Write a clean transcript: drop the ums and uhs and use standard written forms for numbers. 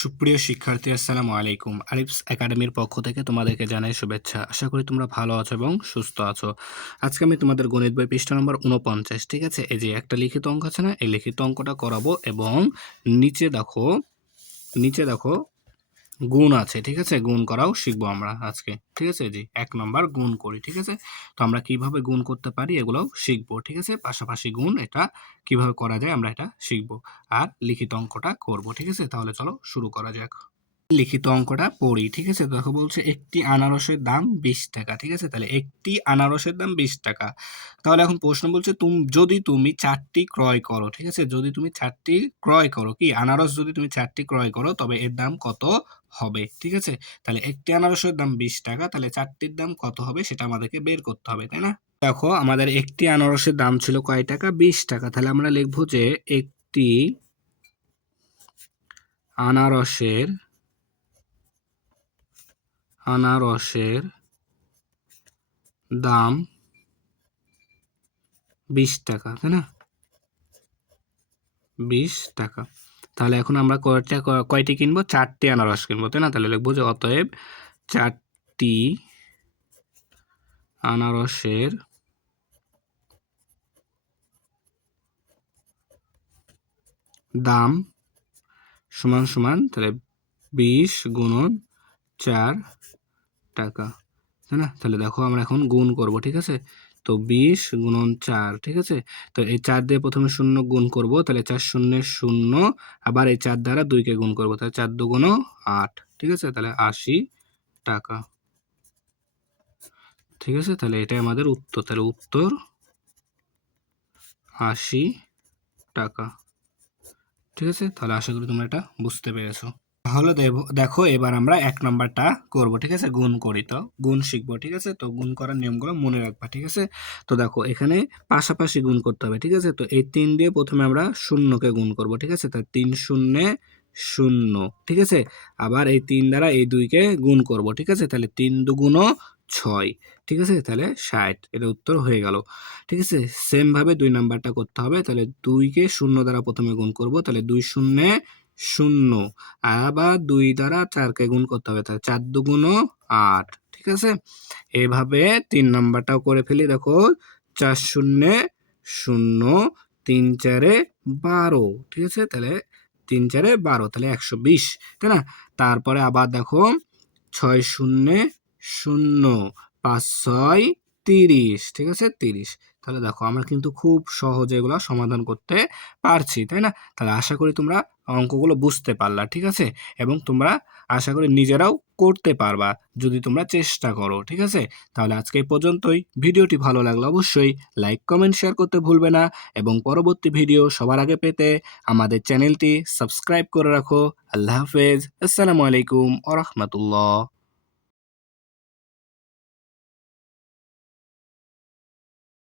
সুপ্রিয় শিক্ষার্থী, আসসালামু আলাইকুম। আলিফস একাডেমির পক্ষ থেকে তোমাদেরকে জানাই শুভেচ্ছা। আশা করি তোমরা ভালো আছো এবং সুস্থ আছো। আজকে আমি তোমাদের গণিত বই পৃষ্ঠা নম্বর 49, ঠিক আছে? এই যে একটা লিখিত অঙ্ক আছে না, এই লিখিত অঙ্কটা করাবো এবং নিচে দেখো গুণ আছে, ঠিক আছে? গুণ করাও শিখবো আমরা আজকে, ঠিক আছে? জি, 1 নম্বর গুণ করি, ঠিক আছে? তো আমরা কিভাবে গুণ করতে পারি এগুলোও শিখবো, ঠিক আছে? পাশাপাশি গুণ এটা কিভাবে করা যায় আমরা এটা শিখবো। আর লিখিত অঙ্কটা করব, ঠিক আছে? তাহলে চলো শুরু করা যাক। লিখিত অঙ্কটা পড়ি, ঠিক আছে? দেখো বলছে একটি আনারসের দাম 20 টাকা, ঠিক আছে? তাহলে একটি আনারসের দাম 20 টাকা। তাহলে এখন প্রশ্ন বলছে যদি তুমি 4টি ক্রয় করো, ঠিক আছে? যদি তুমি 4টি ক্রয় করো, কি আনারস যদি তুমি 4টি ক্রয় করো তবে এর দাম কত হবে, ঠিক আছে? তাহলে একটি আনারসের দাম 20 টাকা, তাহলে 4টির দাম কত হবে সেটা আমাদেরকে বের করতে হবে, তাই না? দেখো আমাদের একটি আনারসের দাম ছিল কয় টাকা? 20 টাকা। তাহলে আমরা লিখবো যে একটি আনারসের দাম 20 টাকা, তাই না? 20 টাকা। তাহলে এখন আমরা কয়টি কিনবো? 4টি আনারস কিনবো, তাই না? তাহলে লিখবো যে অতএব 4টি আনারসের দাম সমান সমান তাহলে 20 গুণন 4 টাকা, তাই না? তাহলে দেখো আমরা এখন গুণ করব, ঠিক আছে? তো 20 গুণন 4, ঠিক আছে? তো এই 4 দিয়ে প্রথমে 0 গুণ করব, তাহলে 4 শূন্যে 0, আবার এই 4 দ্বারা 2 কে গুণ করব, তাহলে 4 দুগুণ 8, ঠিক আছে? তাহলে 80 টাকা, ঠিক আছে? তাহলে এটাই আমাদের উত্তর। তাহলে উত্তর 80 টাকা, ঠিক আছে? তাহলে আশা করি তোমরা এটা বুঝতে পেরেছো। তাহলে দেখো এবার আমরা 1 নাম্বারটা করব, ঠিক আছে? গুণ করি, তো গুণ শিখবো, ঠিক আছে? তো গুণ করার নিয়মগুলো মনে রাখবা, ঠিক আছে? তো দেখো এখানে পাশাপাশি গুণ করতে হবে, ঠিক আছে? তো এই 3 দিয়ে প্রথমে আমরা শূন্যকে গুণ করব, ঠিক আছে? তাহলে 3 শূন্যে 0, ঠিক আছে? আবার এই 3 দ্বারা এই 2 কে গুণ করব, ঠিক আছে? তাহলে 3 দুগুণ 6, ঠিক আছে? তাহলে 60, এটা উত্তর হয়ে গেল, ঠিক আছে? সেম ভাবে 2 নাম্বারটা করতে হবে। তাহলে 2 কে 0 দ্বারা প্রথমে গুণ করব, তাহলে 2 শূন্যে 0, আবার 2 দ্বারা 4 কে গুণ করতে হবে, তাহলে 4 দুগুণ 8, ঠিক আছে? এভাবে 3 নাম্বারটাও করে ফেলি। দেখো 4 শূন্যে 0, 3 4-এ 12, ঠিক আছে? তাহলে 3 4-এ 12, তাহলে 120, তাই না? তারপরে আবার দেখো 6 শূন্যে 0, 5 6 30, ঠিক আছে? 30। তাহলে দেখো আমরা কিন্তু খুব সহজে এগুলো সমাধান করতে পারছি, তাই না? তাহলে আশা করি তোমরা অঙ্কগুলো বুঝতে পারলা, ঠিক আছে? এবং তোমরা আশা করি নিজেরাও করতে পারবা যদি তোমরা চেষ্টা করো, ঠিক আছে? তাহলে আজকে এই পর্যন্তই। ভিডিওটি ভালো লাগলে অবশ্যই লাইক কমেন্ট শেয়ার করতে ভুলবে না এবং পরবর্তী ভিডিও সবার আগে পেতে আমাদের চ্যানেলটি সাবস্ক্রাইব করে রাখো। আল্লাহ হাফেজ, আসসালামু আলাইকুম ওয়া রাহমাতুল্লাহ।